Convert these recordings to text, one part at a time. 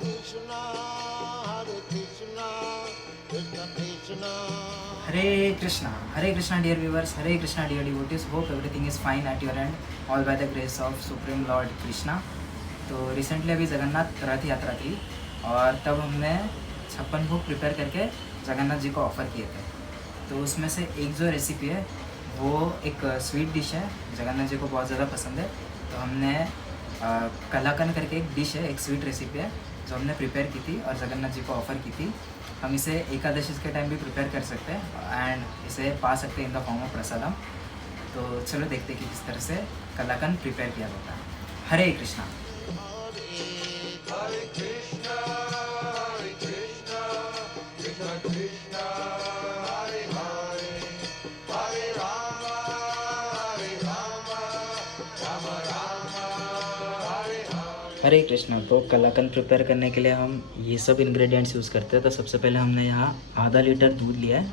Hare Krishna, dear viewers, Hare Krishna, dear devotees. Hope everything is fine at your end, all by the grace of Supreme Lord Krishna. तो recently अभी जगन्नाथ रथ यात्रा थी और तब हमने 56 भोग प्रिपेयर करके जगन्नाथ जी को ऑफ़र किए थे। तो उसमें से एक जो रेसिपी है वो एक स्वीट डिश है, जगन्नाथ जी को बहुत ज़्यादा पसंद है। तो हमने कलाकन करके एक डिश है, एक स्वीट रेसिपी है जो हमने प्रिपेयर की थी और जगन्नाथ जी को ऑफ़र की थी। हम इसे एकादशी के टाइम भी प्रिपेयर कर सकते हैं एंड इसे पा सकते हैं इन द फॉर्म ऑफ प्रसादम। तो चलो देखते हैं कि किस तरह से कलाकन प्रिपेयर किया जाता है। हरे कृष्णा। हरे कृष्णा। तो कलाकंद प्रिपेयर करने के लिए हम ये सब इंग्रेडिएंट्स यूज़ करते हैं। तो सबसे पहले हमने यहाँ आधा लीटर दूध लिया है,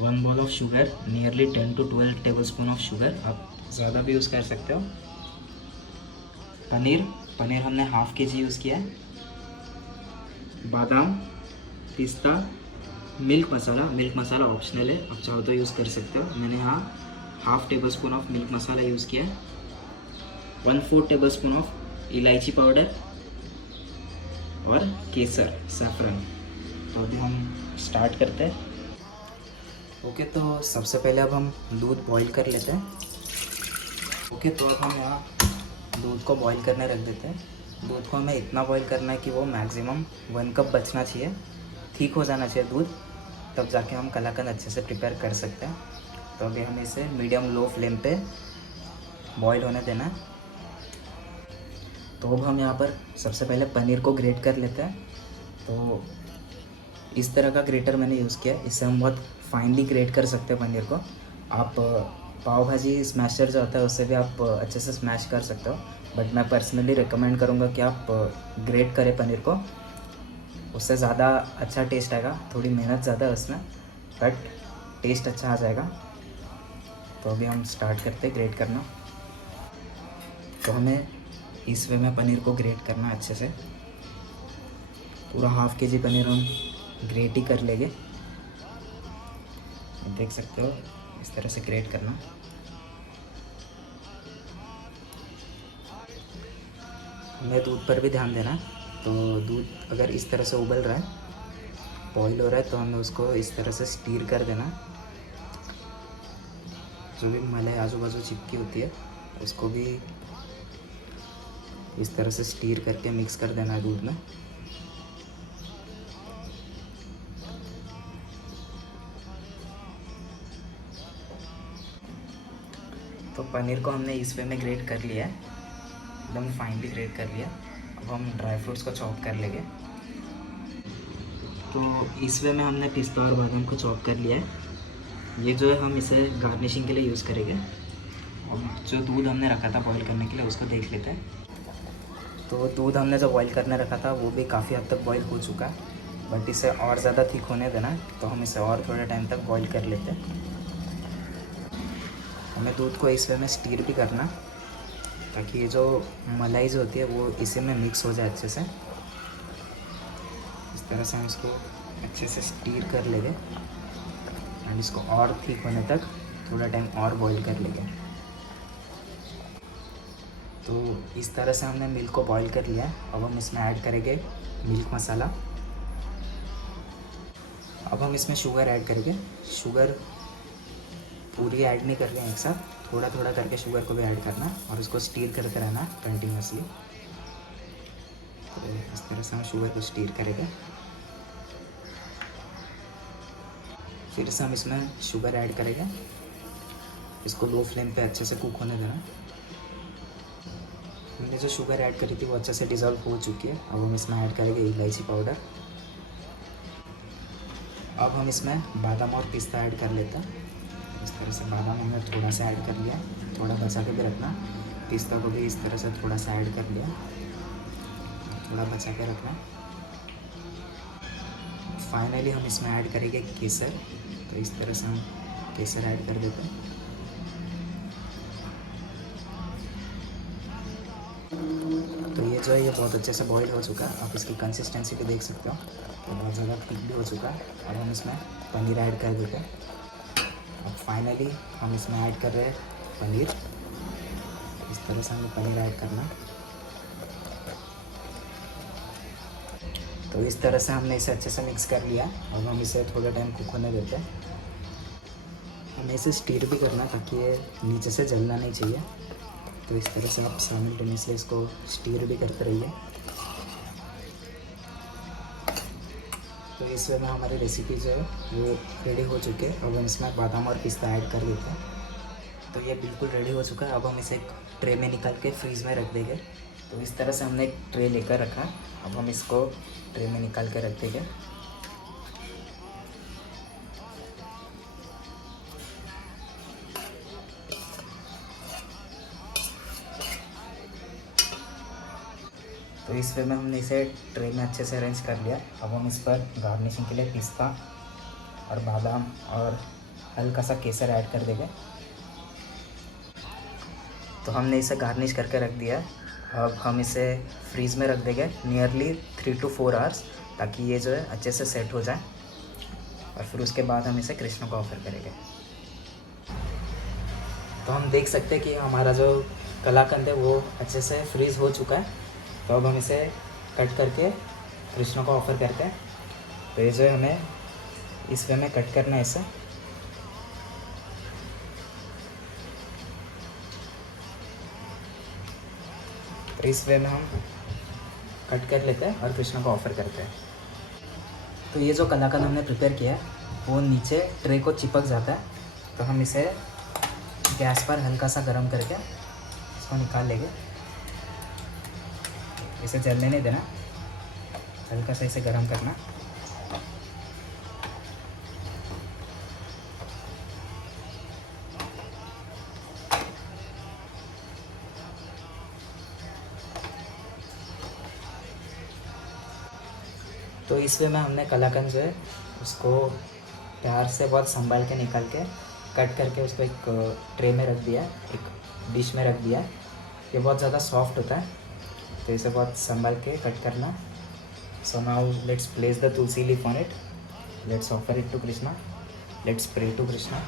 1 ball of sugar, nearly 10 to 12 tablespoon of sugar, आप ज़्यादा भी यूज़ कर सकते हो। पनीर हमने हाफ kg यूज़ किया है। बादाम, पिस्ता, मिल्क मसाला ऑप्शनल है, आप चाहो तो यूज़ कर सकते हो। मैंने यहाँ half table spoon of milk masala use किया है। 1/4 टेबल स्पून ऑफ इलायची पाउडर और केसर, सैफरन। तो अभी हम स्टार्ट करते हैं। ओके, तो सबसे पहले अब हम दूध बॉईल कर लेते हैं। ओके, तो अब हम यहाँ दूध को बॉईल करने रख देते हैं। दूध को हमें इतना बॉईल करना है कि वो मैक्सिमम 1 कप बचना चाहिए, ठीक हो जाना चाहिए दूध, तब जाके हम कलाकंद अच्छे से प्रिपेयर कर सकते हैं। तो अभी हमें इसे मीडियम लो फ्लेम पे बॉईल होने देना है। तो अब हम यहाँ पर सबसे पहले पनीर को ग्रेट कर लेते हैं। तो इस तरह का ग्रेटर मैंने यूज़ किया, इससे हम बहुत फाइनली ग्रेट कर सकते हैं पनीर को। आप पाव भाजी स्मैशर जो होता है उससे भी आप अच्छे से स्मैश कर सकते हो, बट मैं पर्सनली रिकमेंड करूँगा कि आप ग्रेट करें पनीर को, उससे ज़्यादा अच्छा टेस्ट आएगा। थोड़ी मेहनत ज़्यादा है उसमें, बट टेस्ट अच्छा आ जाएगा। तो अभी हम स्टार्ट करते हैं ग्रेट करना। तो हमें इस वे में पनीर को ग्रेट करना अच्छे से, पूरा हाफ kg पनीर हम ग्रेट ही कर लेंगे। देख सकते हो इस तरह से ग्रेट करना। हमें दूध पर भी ध्यान देना है। तो दूध अगर इस तरह से उबल रहा है, बॉईल हो रहा है, तो हमें उसको इस तरह से स्टीर कर देना। जो भी मलाई आजू बाजू चिपकी होती है उसको भी इस तरह से स्टीर करके मिक्स कर देना है दूध में। तो पनीर को हमने इस वे में ग्रेट कर लिया है, एकदम फाइनली ग्रेट कर लिया। अब हम ड्राई फ्रूट्स को चॉप कर लेंगे। तो इस वे में हमने पिस्ता और बादाम को चॉप कर लिया है। ये जो है हम इसे गार्निशिंग के लिए यूज़ करेंगे। और जो दूध हमने रखा था बॉईल करने के लिए उसको देख लेते हैं। तो दूध हमने जो बॉईल करने रखा था वो भी काफ़ी हद तक बॉईल हो चुका है, बट इसे और ज़्यादा थिक होने देना है। तो हम इसे और थोड़े टाइम तक बॉईल कर लेते हैं। हमें दूध को इस वे में स्टीर भी करना, ताकि ये जो मलाई जो होती है वो इसी में मिक्स हो जाए अच्छे से। इस तरह से हम इसको अच्छे से स्टीर कर लेंगे एंड इसको और थिक होने तक थोड़ा टाइम और बॉईल कर लेंगे। तो इस तरह से हमने मिल्क को बॉईल कर लिया है। अब हम इसमें ऐड करेंगे मिल्क मसाला। अब हम इसमें शुगर ऐड करेंगे। शुगर पूरी ऐड नहीं कर रहे हैं एक साथ, थोड़ा थोड़ा करके शुगर को भी ऐड करना और उसको स्टीर करते रहना कंटिन्यूसली। तो इस तरह से हम शुगर को स्टीर करेंगे। फिर से हम इसमें शुगर ऐड करेंगे, इसको लो फ्लेम पे अच्छे से कुक होने देना। हमने जो शुगर ऐड करी थी वो अच्छे से डिज़ोल्व हो चुकी है। अब हम इसमें ऐड करेंगे इलायची पाउडर। अब हम इसमें बादाम और पिस्ता ऐड कर लेते हैं। इस तरह से बादाम हमने थोड़ा सा ऐड कर लिया, थोड़ा बचा के भी रखना। पिस्ता को भी इस तरह से थोड़ा सा ऐड कर लिया, थोड़ा बचा के रखना। फाइनली हम इसमें ऐड करेंगे केसर। तो इस तरह से हम केसर ऐड कर देते हैं। तो ये जो है ये बहुत अच्छे से बॉईल हो चुका है। आप इसकी कंसिस्टेंसी भी देख सकते हो, तो बहुत ज़्यादा थिक भी हो चुका है। अब हम इसमें पनीर ऐड कर देते हैं। अब फाइनली हम इसमें ऐड कर रहे हैं पनीर। इस तरह से हमें पनीर ऐड करना। तो इस तरह से हमने इसे अच्छे से मिक्स कर लिया। अब हम इसे थोड़ा टाइम कुक होने देते हैं। हमें इसे स्टीर भी करना ताकि ये नीचे से जलना नहीं चाहिए। तो इस तरह से आप साइमल्टेनियसली इसको स्टीर भी करते रहिए। तो इस वे में हमारी रेसिपी जो है वो रेडी हो चुके हैं। अब हम इसमें बादाम और पिस्ता ऐड कर देते हैं। तो ये बिल्कुल रेडी हो चुका है। अब हम इसे एक ट्रे में निकाल के फ्रीज़ में रख देंगे। तो इस तरह से हमने एक ट्रे लेकर रखा। अब हम इसको ट्रे में निकाल के रख देंगे। तो इस वे में हमने इसे ट्रे में अच्छे से अरेंज कर लिया। अब हम इस पर गार्निशिंग के लिए पिस्ता और बादाम और हल्का सा केसर ऐड कर देंगे। तो हमने इसे गार्निश करके रख दिया। अब हम इसे फ्रीज़ में रख देंगे नियरली 3 to 4 आवर्स, ताकि ये जो है अच्छे से सेट हो जाए। और फिर उसके बाद हम इसे कृष्ण को ऑफ़र करेंगे। तो हम देख सकते हैं कि हमारा जो कलाकंद है वो अच्छे से फ्रीज़ हो चुका है। तो अब हम इसे कट करके कृष्ण को ऑफ़र करते हैं। तो ये जो है हमें इस वे में कट करना है इसे। तो इस वे में हम कट कर लेते हैं और कृष्ण को ऑफ़र करते हैं। तो ये जो कलाकंद हमने प्रिपेयर किया है वो नीचे ट्रे को चिपक जाता है। तो हम इसे गैस पर हल्का सा गर्म करके इसको निकाल लेंगे। इसे जलने नहीं देना, हल्का सा इसे गर्म करना। तो इस वे में हमने कलाकंद जो है उसको प्यार से बहुत संभाल के निकाल के कट करके उसको एक ट्रे में रख दिया, एक डिश में रख दिया। ये बहुत ज़्यादा सॉफ्ट होता है, तो इसे बहुत संभाल के कट करना। So now let's place the tulsi leaf on it. Let's offer it to Krishna. Let's pray to Krishna.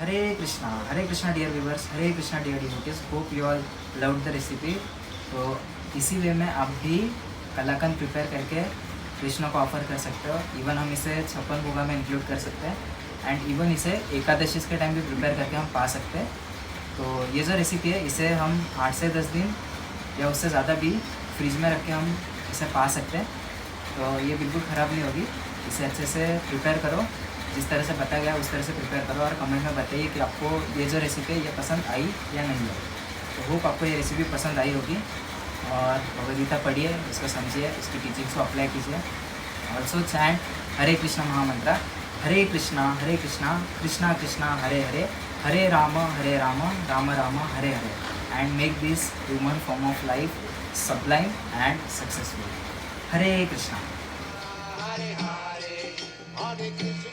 Hare Krishna dear viewers, Hare Krishna dear devotees. Hope you all loved the recipe. तो इसी वे में आप भी कलाकंद प्रिपेयर करके कृष्ण को ऑफ़र कर सकते हो। इवन हम इसे 56 भोगा में इंक्लूड कर सकते हैं एंड इवन इसे एकादशी के टाइम भी प्रिपेयर करके हम पा सकते हैं। तो ये जो रेसिपी है इसे हम 8 से 10 दिन या उससे ज़्यादा भी फ्रिज में रख के हम इसे पा सकते हैं। तो ये बिल्कुल ख़राब नहीं होगी। इसे अच्छे से प्रिपेयर करो, जिस तरह से बताया गया उस तरह से प्रिपेयर करो और कमेंट में बताइए कि आपको ये जो रेसिपी है ये पसंद आई या नहीं है। तो होप आपको ये रेसिपी पसंद आई होगी। और भगवद्गीता पढ़िए, इसको समझिए, इसकी टीचिंग्स को अप्लाई कीजिए। Also chant Hare Krishna mahamantra, Hare Krishna Krishna Krishna Hare Hare, Hare Rama Rama Rama Hare Hare, and make this human form of life sublime and successful. Hare Krishna. Hare Hare, Hare Krishna.